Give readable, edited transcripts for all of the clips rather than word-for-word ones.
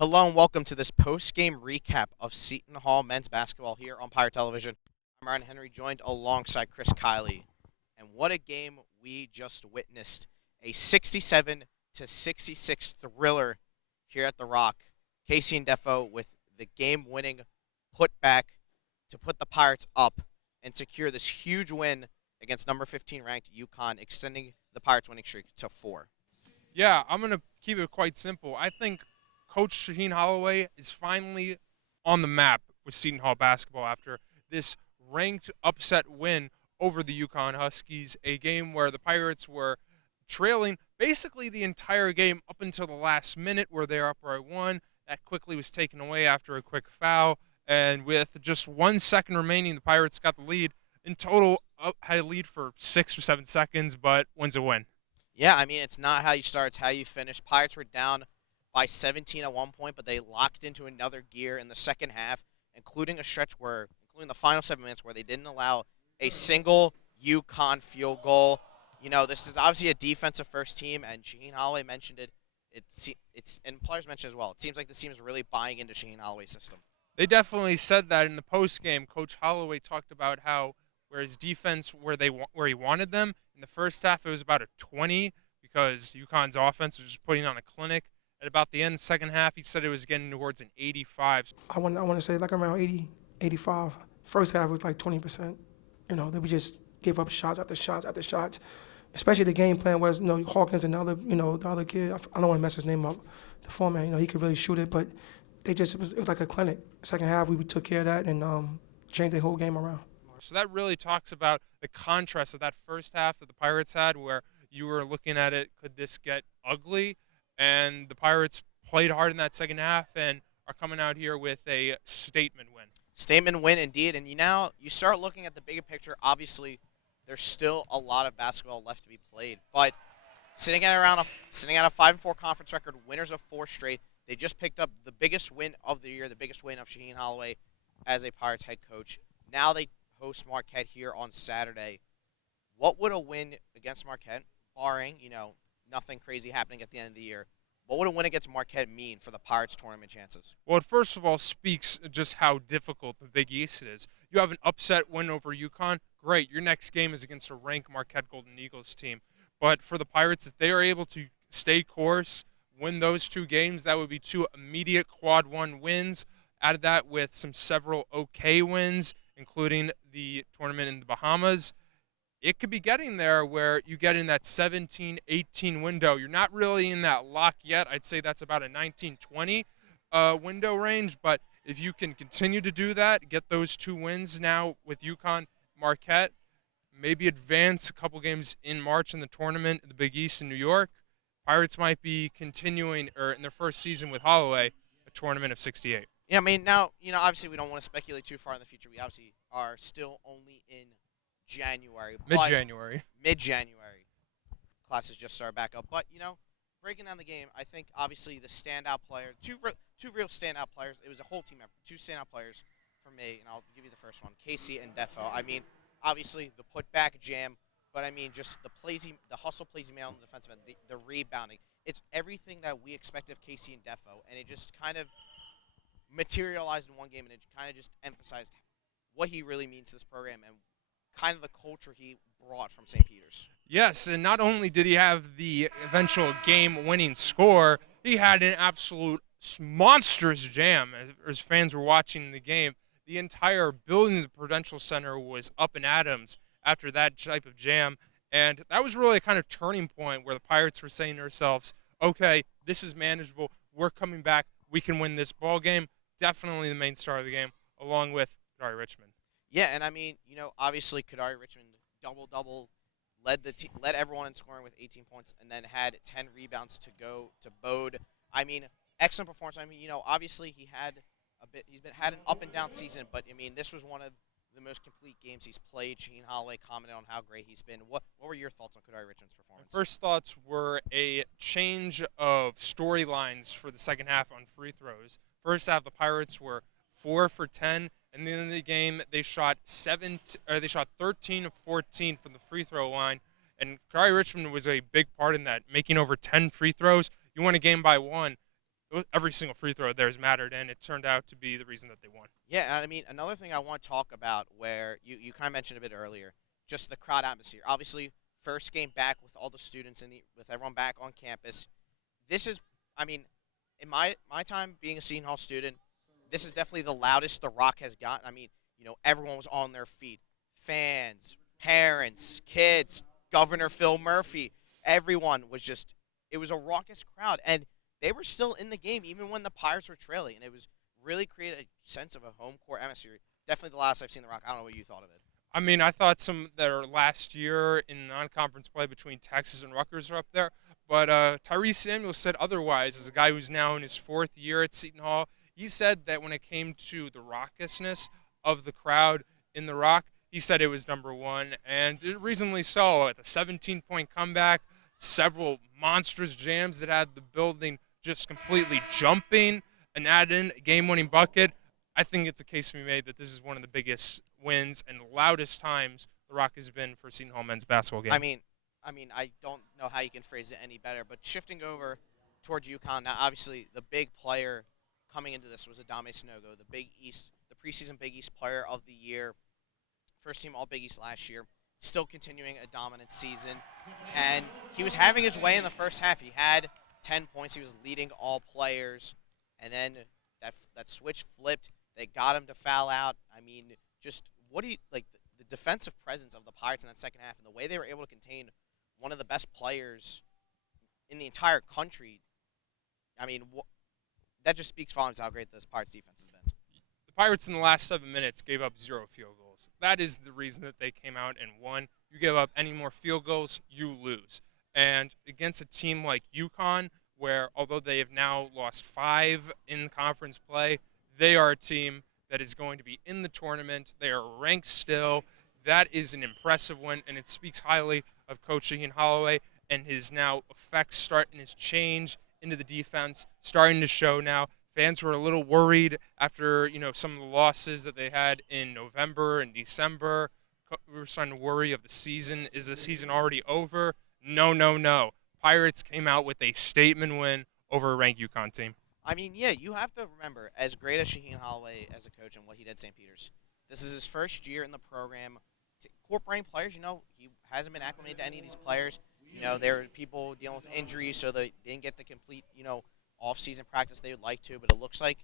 Hello and welcome to this post-game recap of Seton Hall men's basketball here on Pirate Television. I'm Ryan Henry, joined alongside Chris Kiely. And what a game we just witnessed. A 67 to 66 thriller here at the Rock. Casey and Defo with the game-winning putback to put the Pirates up and secure this huge win against number 15 ranked UConn, extending the Pirates winning streak to 4. Yeah, I'm going to keep it quite simple. I think Coach Shaheen Holloway is finally on the map with Seton Hall basketball after this ranked upset win over the UConn Huskies, a game where the Pirates were trailing basically the entire game up until the last minute where they were up by 1. That quickly was taken away after a quick foul, and with just 1 second remaining, the Pirates got the lead. In total, had a lead for 6 or 7 seconds, but wins a win. Yeah, I mean, it's not how you start, it's how you finish. Pirates were down by 17 at one point, but they locked into another gear in the second half, including including the final 7 minutes where they didn't allow a single UConn field goal. You know, this is obviously a defensive first team, and Shaheen Holloway mentioned it. And players mentioned it as well. It seems like this team is really buying into Shaheen Holloway's system. They definitely said that in the post game. Coach Holloway talked about how where his defense where he wanted them in the first half, it was about a 20 because UConn's offense was just putting on a clinic. At about the end of the second half, he said it was getting towards an 85. I want to say like around 80, 85. First half was like 20%. You know, that we just give up shots after shots after shots. Especially the game plan was, Hawkins and the other kid. I don't want to mess his name up. The format, he could really shoot it, but it was like a clinic. Second half, we took care of that and changed the whole game around. So that really talks about the contrast of that first half that the Pirates had, where you were looking at it, could this get ugly? And the Pirates played hard in that second half and are coming out here with a statement win. Statement win indeed, and you start looking at the bigger picture. Obviously, there's still a lot of basketball left to be played, but sitting at a 5-4 conference record, winners of 4 straight, they just picked up the biggest win of the year, the biggest win of Shaheen Holloway as a Pirates head coach. Now they host Marquette here on Saturday. What would a win against Marquette, barring, nothing crazy happening at the end of the year, what would a win against Marquette mean for the Pirates' tournament chances? Well, it first of all speaks just how difficult the Big East is. You have an upset win over UConn, great. Your next game is against a ranked Marquette Golden Eagles team. But for the Pirates, if they are able to stay course, win those 2 games, that would be 2 immediate quad 1 wins. Added that with several okay wins, including the tournament in the Bahamas. It could be getting there where you get in that 17-18 window. You're not really in that lock yet. I'd say that's about a 19-20 window range. But if you can continue to do that, get those 2 wins now with UConn, Marquette, maybe advance a couple games in March in the tournament, the Big East in New York, Pirates might be continuing, or in their first season with Holloway, a tournament of 68. Yeah, I mean, now, obviously we don't want to speculate too far in the future. We obviously are still only in January. Mid-January. Mid-January. Classes just started back up. But, breaking down the game, I think obviously the standout player, two real standout players. It was a whole team effort. 2 standout players for me, and I'll give you the first one, Casey and Defo. I mean, obviously the putback jam, but I mean just the hustle plays he made on the defensive end, the rebounding. It's everything that we expect of Casey and Defo, and it just kind of materialized in one game, and it kind of just emphasized what he really means to this program and kind of the culture he brought from St. Peter's. Yes, and not only did he have the eventual game-winning score, he had an absolute monstrous jam. As fans were watching the game, the entire building of the Prudential Center was up in atoms after that type of jam, and that was really a kind of turning point where the Pirates were saying to themselves, okay, this is manageable, we're coming back, we can win this ball game. Definitely the main star of the game, along with Kadari Richmond. Yeah, and I mean, obviously Kadari Richmond double-double, led everyone in scoring with 18 points, and then had 10 rebounds to go to Bode. I mean, excellent performance. I mean, obviously he's had an up and down season, but I mean, this was one of the most complete games he's played. Shaheen Holloway commented on how great he's been. What were your thoughts on Kadari Richmond's performance? My first thoughts were a change of storylines for the second half on free throws. First half, the Pirates were 4 for 10. And then in the game, they shot 13 of 14 from the free throw line, and Kadari Richmond was a big part in that, making over 10 free throws. You won a game by 1. every single free throw of theirs mattered, and it turned out to be the reason that they won. Yeah, and I mean, another thing I want to talk about where you kind of mentioned a bit earlier, just the crowd atmosphere. Obviously, first game back with all the students with everyone back on campus. This is, I mean, in my time being a Seton Hall student, this is definitely the loudest the Rock has gotten. I mean, everyone was on their feet. Fans, parents, kids, Governor Phil Murphy, everyone was just, it was a raucous crowd. And they were still in the game even when the Pirates were trailing. And it was really created a sense of a home court atmosphere. Definitely the loudest I've seen the Rock. I don't know what you thought of it. I mean, I thought some that are last year in non-conference play between Texas and Rutgers are up there, but Tyrese Samuel said otherwise. As a guy who's now in his 4th year at Seton Hall, he said that when it came to the raucousness of the crowd in the Rock, he said it was number one, and reasonably so. At the 17-point comeback, several monstrous jams that had the building just completely jumping, and add in a game-winning bucket. I think it's a case to be made that this is one of the biggest wins and loudest times the Rock has been for Seton Hall men's basketball game. I mean, I don't know how you can phrase it any better, but shifting over towards UConn now, obviously the big player coming into this was Adame Sinogo, the preseason Big East Player of the Year, first team All Big East last year, still continuing a dominant season, and he was having his way in the first half. He had 10 points. He was leading all players, and then that switch flipped. They got him to foul out. I mean, just what do you like the defensive presence of the Pirates in that second half and the way they were able to contain one of the best players in the entire country. I mean, that just speaks volumes how great this Pirates defense has been. The Pirates in the last 7 minutes gave up 0 field goals. That is the reason that they came out and won. You give up any more field goals, you lose. And against a team like UConn, where although they have now lost 5 in conference play, they are a team that is going to be in the tournament. They are ranked still. That is an impressive one, and it speaks highly of Coach Shaheen Holloway and his now effects starting his change into the defense, starting to show now. Fans were a little worried after, some of the losses that they had in November and December. We were starting to worry of the season. Is the season already over? No. Pirates came out with a statement win over a ranked UConn team. I mean, yeah, you have to remember, as great as Shaheen Holloway as a coach and what he did at St. Peter's, this is his first year in the program. Incorporating players, he hasn't been acclimated to any of these players. There are people dealing with injuries, so they didn't get the complete, off-season practice they would like to. But it looks like,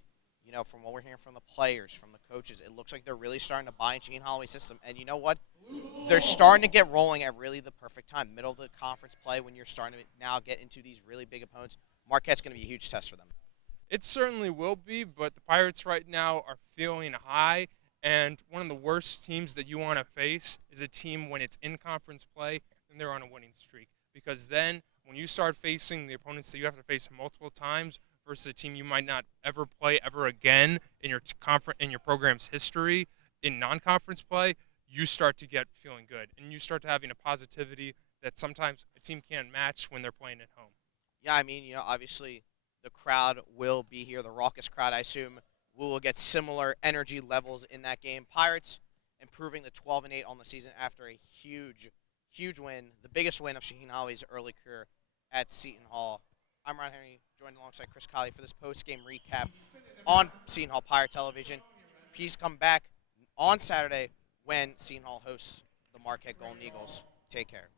from what we're hearing from the players, from the coaches, it looks like they're really starting to buy into Shaheen Holloway's system. And you know what? They're starting to get rolling at really the perfect time, middle of the conference play, when you're starting to now get into these really big opponents. Marquette's going to be a huge test for them. It certainly will be, but the Pirates right now are feeling high, and one of the worst teams that you want to face is a team when it's in conference play and they're on a winning streak. Because then when you start facing the opponents that you have to face multiple times versus a team you might not ever play ever again in your program's history in non-conference play, you start to get feeling good, and you start to having a positivity that sometimes a team can't match when they're playing at home. Yeah, I mean, obviously the crowd will be here, the raucous crowd. I assume we will get similar energy levels in that game. Pirates improving to 12-8 on the season after a huge win, the biggest win of Shaheen Holloway's early career at Seton Hall. I'm Ron Henry, joined alongside Chris Kiely for this post-game recap on Seton Hall Pirate Television. Please come back on Saturday when Seton Hall hosts the Marquette Golden Eagles. Take care.